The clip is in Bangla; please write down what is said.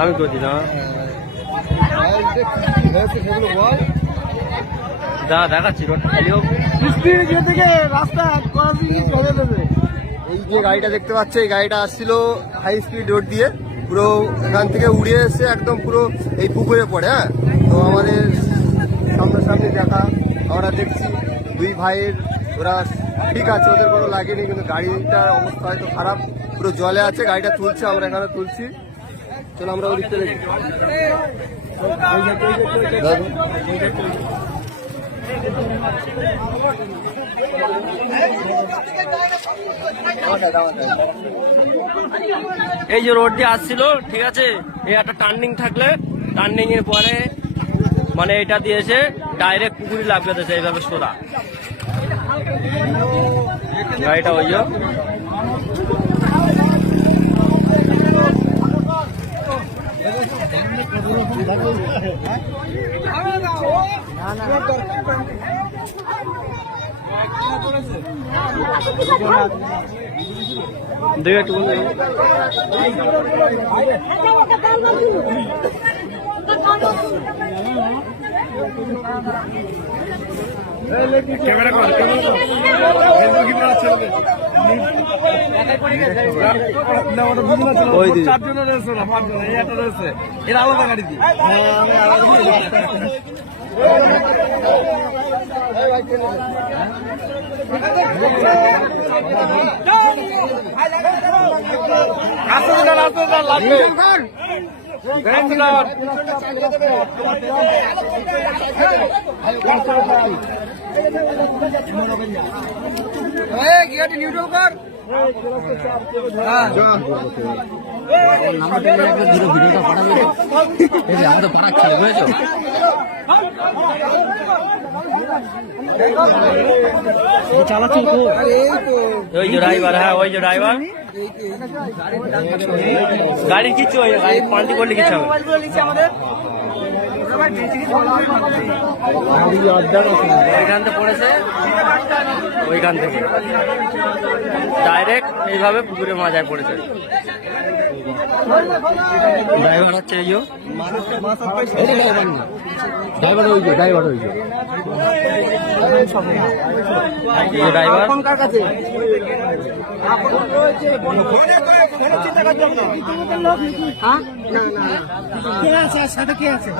আমি করছি না যা দেখাচ্ছি রাস্তা এই যে গাড়িটা দেখতে পাচ্ছ, এই গাড়িটা আসছিল হাই স্পিড রোড দিয়ে, পুরো এখান থেকে উড়ে এসে একদম পুরো এই পুকুরে পড়ে। হ্যাঁ, তো আমাদের সামনাসামনি দেখা আমরা দেখছি দুই ভাইয়ের, ওরা ঠিক আছে, ওদের কোনো লাগেনি, কিন্তু গাড়িটার অবস্থা হয়তো খারাপ, পুরো জলে আছে। গাড়িটা তুলছে, আমরা এখানে তুলছি। চলো আমরা ওদিকটা দেখি। এই যে রোড দিয়ে আসছিল, ঠিক আছে, এই একটা টার্নিং থাকলে টার্নিং এর পরে মানে এটা দিয়েছে ডাইরেক্ট পুকুরি লাগবে দিয়েছে এইভাবে সোজা গাড়িটা। ওই ক্যামেরা কর, চারজন রয়েছে না পাঁচজন, এই একটা রয়েছে, এরা আলাদা গাড়ি দিয়ে। নিউট্রাল কর। ভিডিওটা পাঠাবে, আমি তো পাঠাচ্ছি, বুঝেছো? চালাচ্ছি ওই যে ড্রাইভার। হ্যাঁ, ওই যে ড্রাইভার। গাড়ির কিচ্ছু হয় না, গাড়ি পাল্টি করলে কিছু হবে। ওইখান থেকে পড়েছে, ওইখান থেকে ডাইরেক্ট এইভাবে পুকুরে মাঝায় পড়েছে। ড্রাইভার হচ্ছে এই ড্রাইভার, ওই যে ড্রাইভার, ওই যে ড্রাইভার। সাথে কে আছে?